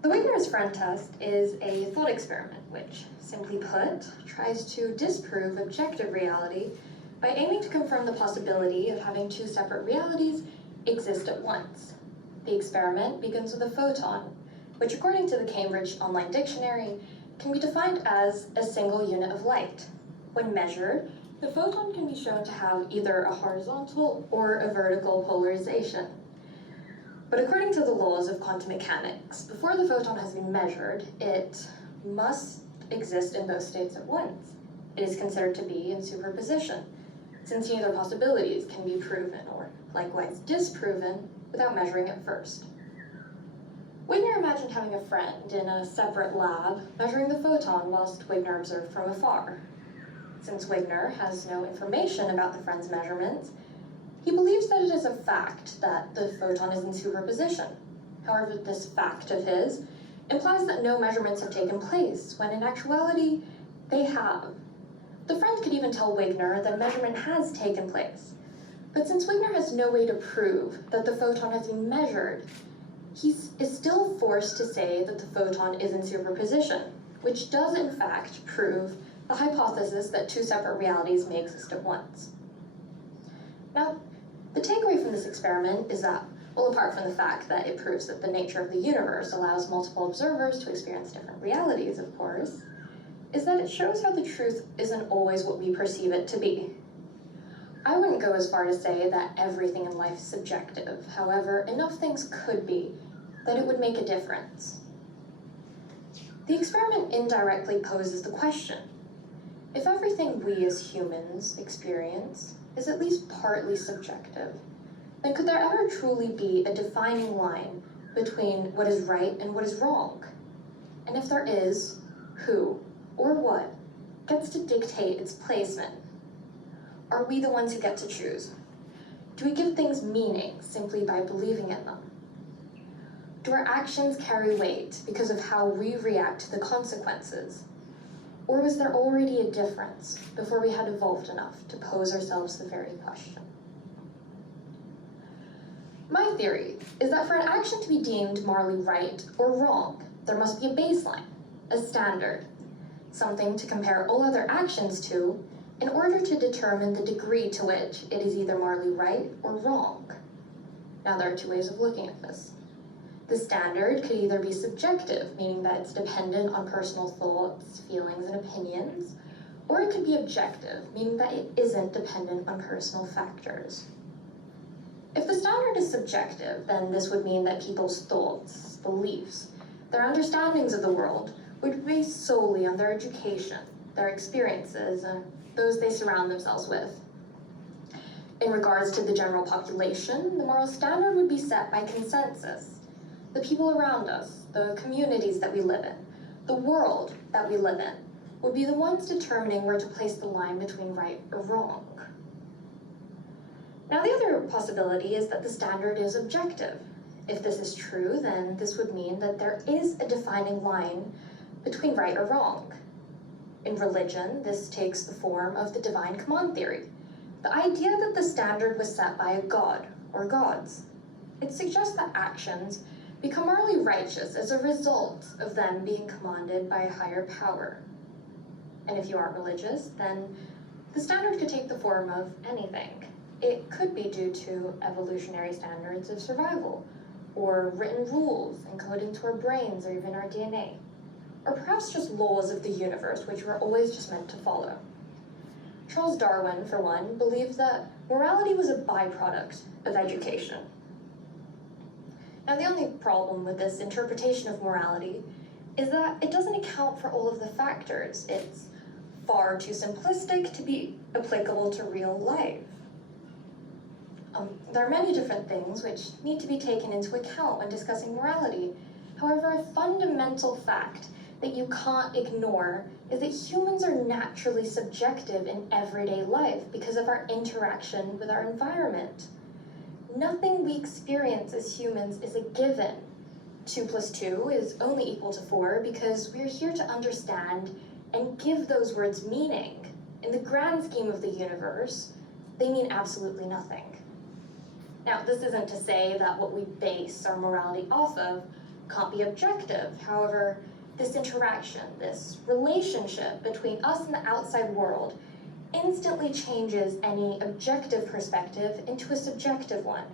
The Wigner's friend test is a thought experiment which, simply put, tries to disprove objective reality by aiming to confirm the possibility of having two separate realities exist at once. The experiment begins with a photon, which according to the Cambridge Online Dictionary, can be defined as a single unit of light. When measured, the photon can be shown to have either a horizontal or a vertical polarization. But according to the laws of quantum mechanics, before the photon has been measured, it must exist in both states at once. It is considered to be in superposition, since neither possibilities can be proven or likewise disproven without measuring it first. Wigner imagined having a friend in a separate lab measuring the photon whilst Wigner observed from afar. Since Wigner has no information about the friend's measurements, he believes that it is a fact that the photon is in superposition. However, this fact of his implies that no measurements have taken place, when in actuality, they have. The friend could even tell Wigner that a measurement has taken place. But since Wigner has no way to prove that the photon has been measured, he is still forced to say that the photon is in superposition, which does in fact prove the hypothesis that two separate realities may exist at once. Now, the takeaway from this experiment is that, well, apart from the fact that it proves that the nature of the universe allows multiple observers to experience different realities, of course, is that it shows how the truth isn't always what we perceive it to be. I wouldn't go as far to say that everything in life is subjective. However, enough things could be that it would make a difference. The experiment indirectly poses the question: if everything we as humans experience is at least partly subjective, then could there ever truly be a defining line between what is right and what is wrong? And if there is, who or what gets to dictate its placement? Are we the ones who get to choose? Do we give things meaning simply by believing in them? Do our actions carry weight because of how we react to the consequences? Or was there already a difference before we had evolved enough to pose ourselves the very question? My theory is that for an action to be deemed morally right or wrong, there must be a baseline, a standard, something to compare all other actions to in order to determine the degree to which it is either morally right or wrong. Now, there are two ways of looking at this. The standard could either be subjective, meaning that it's dependent on personal thoughts, feelings, and opinions, or it could be objective, meaning that it isn't dependent on personal factors. If the standard is subjective, then this would mean that people's thoughts, beliefs, their understandings of the world would be based solely on their education, their experiences, and those they surround themselves with. In regards to the general population, the moral standard would be set by consensus. The people around us, the communities that we live in, the world that we live in, would be the ones determining where to place the line between right or wrong. Now, the other possibility is that the standard is objective. If this is true, then this would mean that there is a defining line between right or wrong. In religion, this takes the form of the divine command theory, the idea that the standard was set by a god or gods. It suggests that actions become morally righteous as a result of them being commanded by a higher power. And if you aren't religious, then the standard could take the form of anything. It could be due to evolutionary standards of survival, or written rules encoded into our brains or even our DNA, or perhaps just laws of the universe which we're always just meant to follow. Charles Darwin, for one, believed that morality was a byproduct of education. Now, the only problem with this interpretation of morality is that it doesn't account for all of the factors. It's far too simplistic to be applicable to real life. There are many different things which need to be taken into account when discussing morality. However, a fundamental fact that you can't ignore is that humans are naturally subjective in everyday life because of our interaction with our environment. Nothing we experience as humans is a given. 2 + 2 is only equal to 4 because we're here to understand and give those words meaning. In the grand scheme of the universe, they mean absolutely nothing. Now, this isn't to say that what we base our morality off of can't be objective. However, this interaction, this relationship between us and the outside world instantly changes any objective perspective into a subjective one,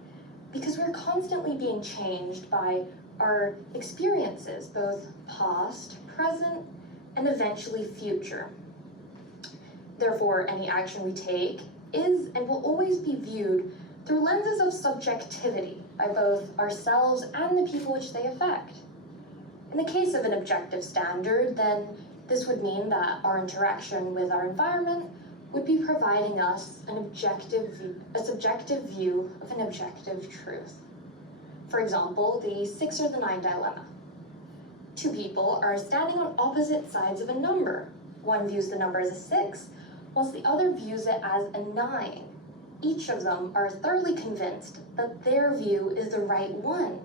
because we're constantly being changed by our experiences, both past, present, and eventually future. Therefore, any action we take is and will always be viewed through lenses of subjectivity by both ourselves and the people which they affect. In the case of an objective standard, then this would mean that our interaction with our environment would be providing us a subjective view of an objective truth. For example, the 6 or the 9 dilemma. Two people are standing on opposite sides of a number. One views the number as a 6, whilst the other views it as a 9. Each of them are thoroughly convinced that their view is the right one.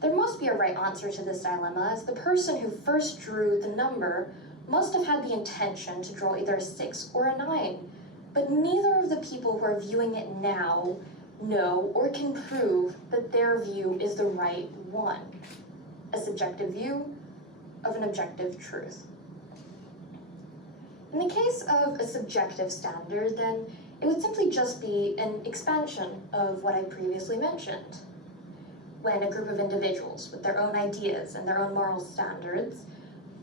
There must be a right answer to this dilemma, as the person who first drew the number must have had the intention to draw either a 6 or a 9, but neither of the people who are viewing it now know or can prove that their view is the right one, a subjective view of an objective truth. In the case of a subjective standard, then it would simply just be an expansion of what I previously mentioned. When a group of individuals with their own ideas and their own moral standards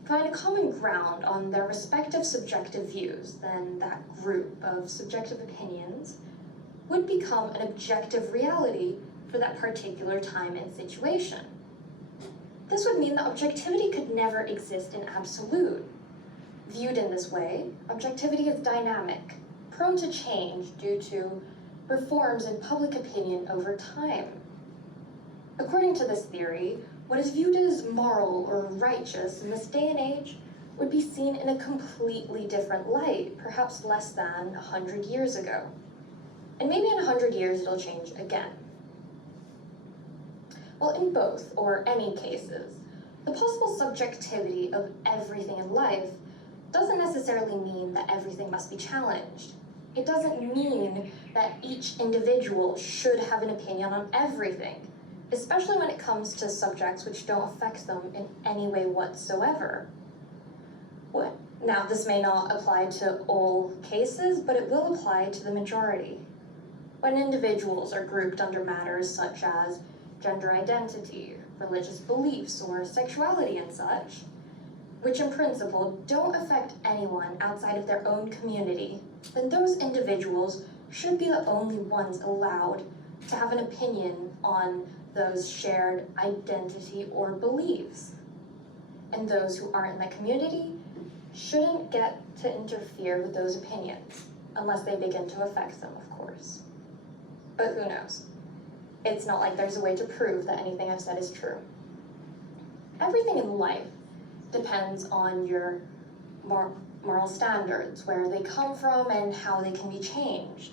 find a common ground on their respective subjective views, then that group of subjective opinions would become an objective reality for that particular time and situation. This would mean that objectivity could never exist in absolute. Viewed in this way, objectivity is dynamic, prone to change due to reforms in public opinion over time. According to this theory, what is viewed as moral or righteous in this day and age would be seen in a completely different light, perhaps less than 100 years ago. And maybe in 100 years it'll change again. Well, in both, or any cases, the possible subjectivity of everything in life doesn't necessarily mean that everything must be challenged. It doesn't mean that each individual should have an opinion on everything, especially when it comes to subjects which don't affect them in any way whatsoever. Now, this may not apply to all cases, but it will apply to the majority. When individuals are grouped under matters such as gender identity, religious beliefs, or sexuality and such, which in principle don't affect anyone outside of their own community, then those individuals should be the only ones allowed to have an opinion on those shared identity or beliefs. And those who aren't in that community shouldn't get to interfere with those opinions, unless they begin to affect them, of course. But who knows? It's not like there's a way to prove that anything I've said is true. Everything in life depends on your moral standards, where they come from and how they can be changed.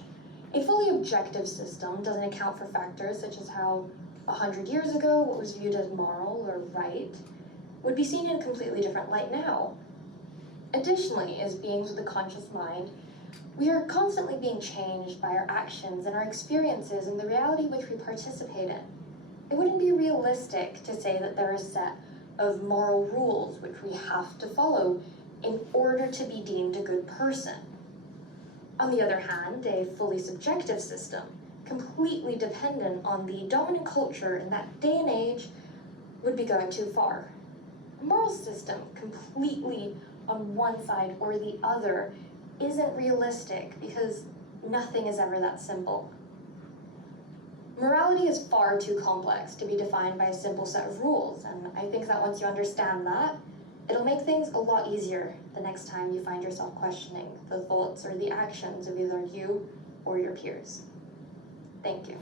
A fully objective system doesn't account for factors such as how 100 years ago what was viewed as moral or right would be seen in a completely different light now. Additionally, as beings with a conscious mind, we are constantly being changed by our actions and our experiences and the reality which we participate in. It wouldn't be realistic to say that there are a set of moral rules which we have to follow in order to be deemed a good person. On the other hand, a fully subjective system, completely dependent on the dominant culture in that day and age, would be going too far. A moral system completely on one side or the other isn't realistic, because nothing is ever that simple. Morality is far too complex to be defined by a simple set of rules, and I think that once you understand that, it'll make things a lot easier the next time you find yourself questioning the thoughts or the actions of either you or your peers. Thank you.